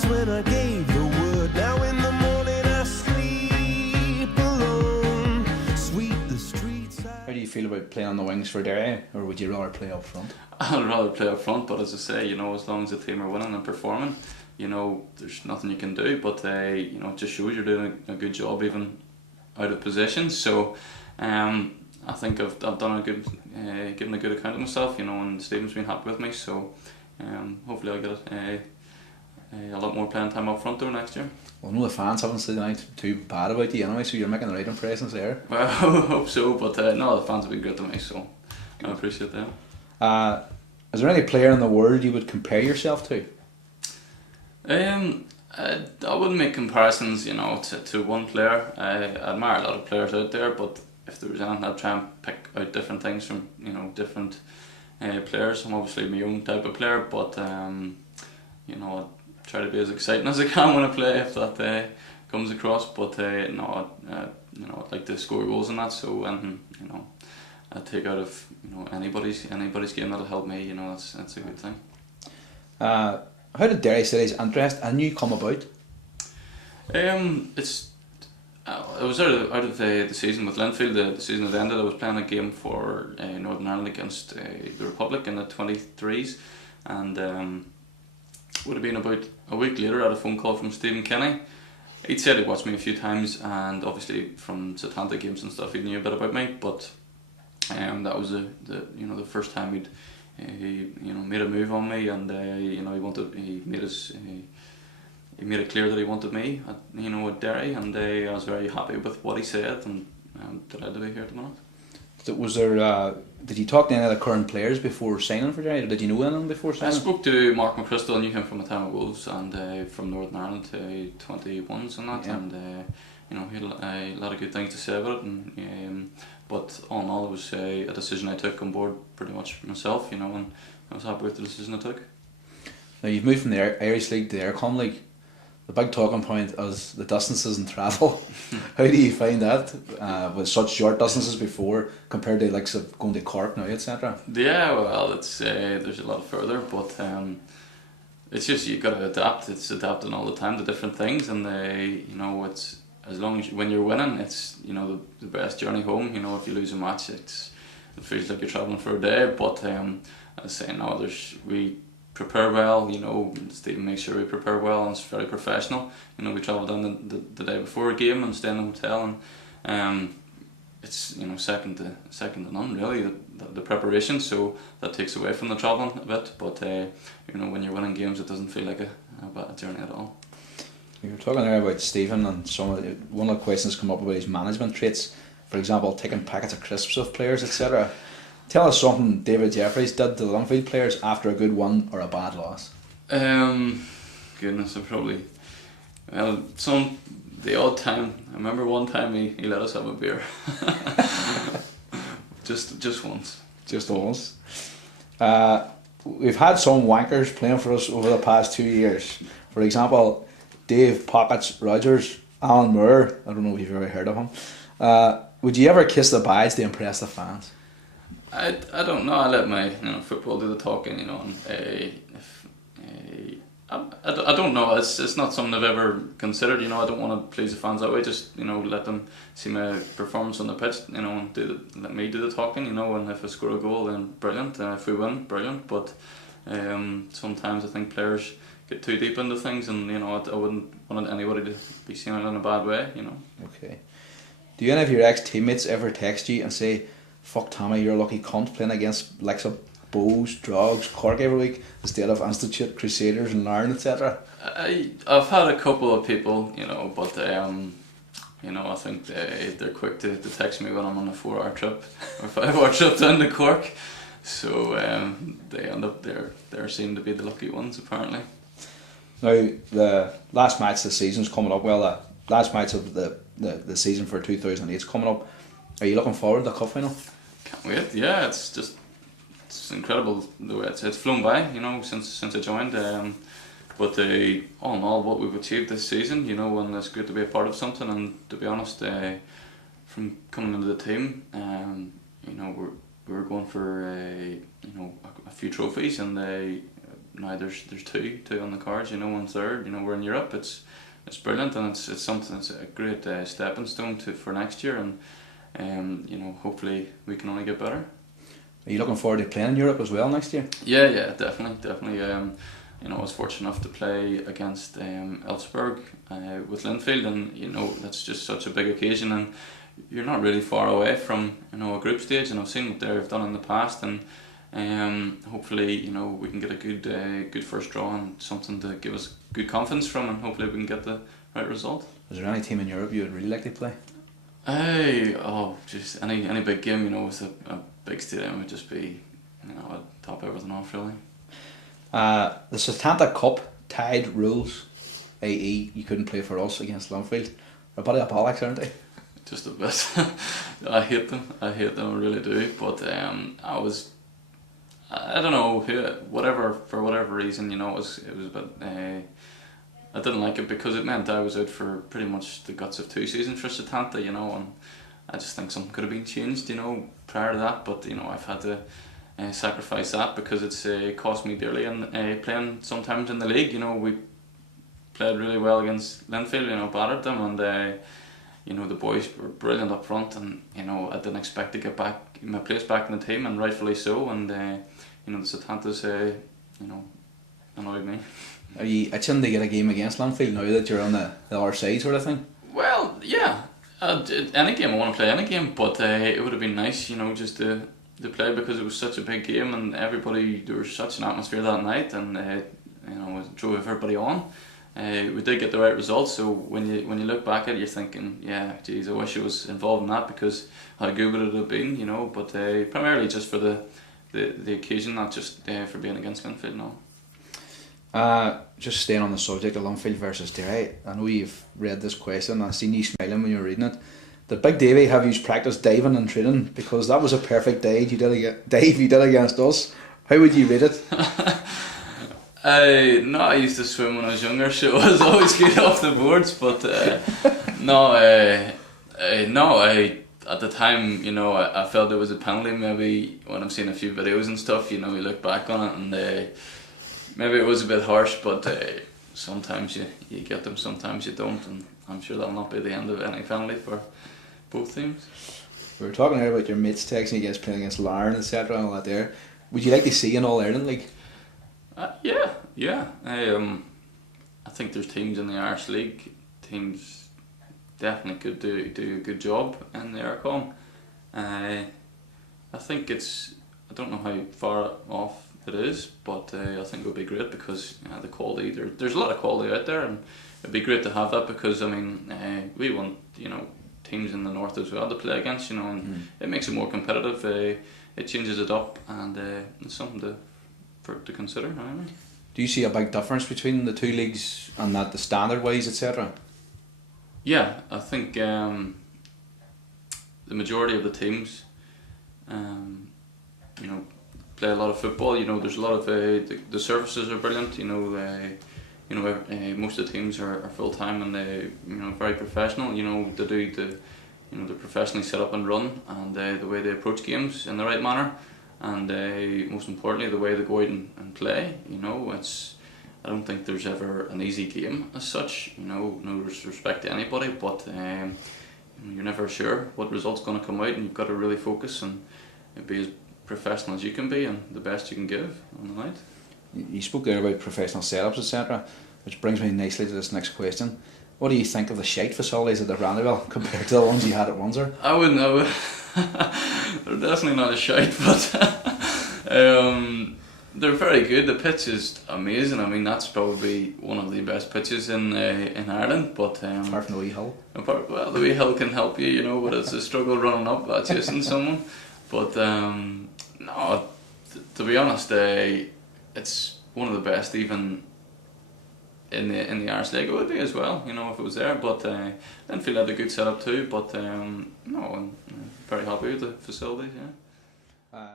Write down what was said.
was when I gave the word. Now in the morning I sleep alone. Sweep the streets. How do you feel about playing on the wings for Derry, or would you rather play up front? I'd rather play up front, but as I say, you know, as long as the team are winning and performing, you know, there's nothing you can do. But you know, it just shows you're doing a good job even out of position. So, I think I've done a good, given a good account of myself, you know, and Stephen's been happy with me. So, hopefully I'll get a lot more playing time up front there next year. Well, I know the fans haven't said anything too bad about you anyway, so you're making the right impressions there. Well, I hope so, but no, the fans have been good to me, so I appreciate that. Is there any player in the world you would compare yourself to? I wouldn't make comparisons, you know, to one player. I admire a lot of players out there, but if there was anything, I'd try and pick out different things from, you know, different players. I'm obviously my own type of player, but you know, I try to be as exciting as I can when I play, if that comes across. But no, you know, I'd like to score goals and that. So you know, I take out of, you know, anybody's game that'll help me. You know, that's a good thing. How did Derry City's interest in you come about? I was out of the season with Linfield. The season had ended. I was playing a game for Northern Ireland against the Republic in the 23s, and would have been about a week later I had a phone call from Stephen Kenny. He'd said he'd watched me a few times, and obviously from Satanta games and stuff he knew a bit about me, but that was the you know, the first time he you know, made a move on me, and you know, he made it clear that he wanted me at, you know, at Derry, and I was very happy with what he said, and I'm delighted to be here at the minute. Was there? Did you talk to any of the current players before signing for Derry, or did you know anyone before signing? I spoke to Mark McChrystal. I knew him from the time at Wolves, and from Northern Ireland 21s and that, yeah. And you know, he had a lot of good things to say about it, and but all in all, it was a decision I took on board pretty much myself, you know, and I was happy with the decision I took. Now you've moved from the Irish League to the Aircom League. The big talking point is the distances and travel. How do you find that with such short distances before compared to the likes of going to Cork now, etc.? Yeah, well, it's there's a lot further, but it's just you've got to adapt. It's adapting all the time to different things, and you know, it's as long as when you're winning, it's, you know, the best journey home. You know, if you lose a match, it feels like you're travelling for a day. But as I say, no, we prepare well, you know, Stephen makes sure we prepare well, and it's very professional. You know, we travel down the day before a game and stay in the hotel, and it's, you know, second to none really, the preparation, so that takes away from the travelling a bit, but you know, when you're winning games it doesn't feel like a bad journey at all. You were talking there about Stephen, and one of the questions come up about his management traits, for example taking packets of crisps off players, etc. Tell us something David Jeffries did to the Linfield players after a good win or a bad loss. Goodness, I probably, well, the odd time. I remember one time he let us have a beer. just once. Just once. We've had some wankers playing for us over the past 2 years. For example, Dave Pockets Rogers, Alan Moore. I don't know if you've ever heard of him. Would you ever kiss the badge to impress the fans? I don't know. I let my, you know, football do the talking, you know, and I don't know. It's not something I've ever considered. You know, I don't want to please the fans that way. Just, you know, let them see my performance on the pitch. You know, and let me do the talking. You know, and if I score a goal, then brilliant. If we win, brilliant. But sometimes I think players get too deep into things, and you know, I wouldn't want anybody to be seen in a bad way. You know. Okay. Do any of your ex-teammates ever text you and say, "Fuck Tommy, you're a lucky cunt playing against likes of Bows, Drogs, Cork every week instead of Institute, Crusaders and Larne, etc." I've had a couple of people, you know, but you know, I think they're quick to text me when I'm on a 4-hour trip or 5-hour trip down to Cork, so they end up they seem to be the lucky ones apparently. Now the last match of the season's coming up. Well, the last match of the season for 2008 is coming up. Are you looking forward to the cup final? Can't wait. Yeah, it's incredible the way it's flown by, you know, since I joined. But all in all, what we've achieved this season, you know, and it's good to be a part of something. And to be honest, from coming into the team, you know, we're going for you know, a few trophies, and now there's two on the cards. You know, and third. You know, we're in Europe. It's brilliant, and it's something that's a great stepping stone for next year, and you know, hopefully we can only get better. Are you looking forward to playing in Europe as well next year? Yeah, definitely. You know, I was fortunate enough to play against Elfsborg with Linfield, and you know, that's just such a big occasion, and you're not really far away from, you know, a group stage, and I've seen what they've done in the past, and hopefully, you know, we can get a good first draw and something to give us good confidence from, and hopefully we can get the right result. Is there any team in Europe you would really like to play? Just any big game, you know, with a big stadium would just be, you know, I'd top everything off really. The Setanta Cup tied rules, i.e. you couldn't play for us against Linfield. They're a bit of bollocks, aren't they? Just a bit. I hate them, I really do, but I don't know, for whatever reason, you know, it was a bit, I didn't like it because it meant I was out for pretty much the guts of 2 seasons for Setanta, you know, and I just think something could have been changed, you know, prior to that, but you know, I've had to sacrifice that because it's cost me dearly, and playing sometimes in the league, you know, we played really well against Linfield, you know, battered them, and you know, the boys were brilliant up front, and you know, I didn't expect to get my place back in the team, and rightfully so, and you know, the Setantas you know, annoyed me. Are you itching to get a game against Linfield now that you're on the other side sort of thing? Well, yeah, any game, I want to play any game, but it would have been nice, you know, just to play, because it was such a big game, and there was such an atmosphere that night, and you know, it drove everybody on. We did get the right results, so when you look back at it, you're thinking, yeah, geez, I wish I was involved in that, because how good would it have been, you know, but primarily just for the occasion, not just for being against Linfield, no. Just staying on the subject of Linfield versus Derry, I know you've read this question, I've seen you smiling when you were reading it. Did Big Davey have you practice diving and training? Because that was a perfect dive you did against us. How would you rate it? No, I used to swim when I was younger, so I was always good off the boards, but at the time, you know, I felt it was a penalty. Maybe when I've seen a few videos and stuff, you know, you look back on it, and maybe it was a bit harsh, but sometimes you get them, sometimes you don't, and I'm sure that'll not be the end of any penalty for both teams. We were talking earlier about your mates texting you guys playing against Larne, etc. and all that there. Would you like to see an All-Ireland League? Yeah. I think there's teams in the Irish League, teams definitely could do a good job in the Aircom. I think I don't know how far off it is, but I think it would be great, because the quality, there's a lot of quality out there, and it'd be great to have that, because I mean, we want, you know, teams in the north as well to play against, you know, and it makes it more competitive. It changes it up, and it's something to consider. Anyway. Do you see a big difference between the two leagues, and that the standard wise, etc.? Yeah, I think the majority of the teams, you know, play a lot of football. You know, there's a lot of the services are brilliant. You know, most of the teams are full time, and you know, very professional. You know, they do they're professionally set up and run, and the way they approach games in the right manner, and most importantly, the way they go out and play. You know, I don't think there's ever an easy game as such. You know, no disrespect to anybody, but you're never sure what result's going to come out, and you've got to really focus and be as professional as you can be, and the best you can give on the night. You spoke there about professional setups, etc., which brings me nicely to this next question. What do you think of the shite facilities at the Randallville compared to the ones you had at Windsor? I wouldn't know. They're definitely not a shite, but they're very good. The pitch is amazing. I mean, that's probably one of the best pitches in Ireland. But apart from the wee hill. Well, the wee hill can help you, you know, but it's a struggle running up chasing someone. But no, to be honest, it's one of the best even in the Irish League. It would be as well, you know, if it was there. But Linfield had a good setup too. But no, I'm very happy with the facilities. Yeah.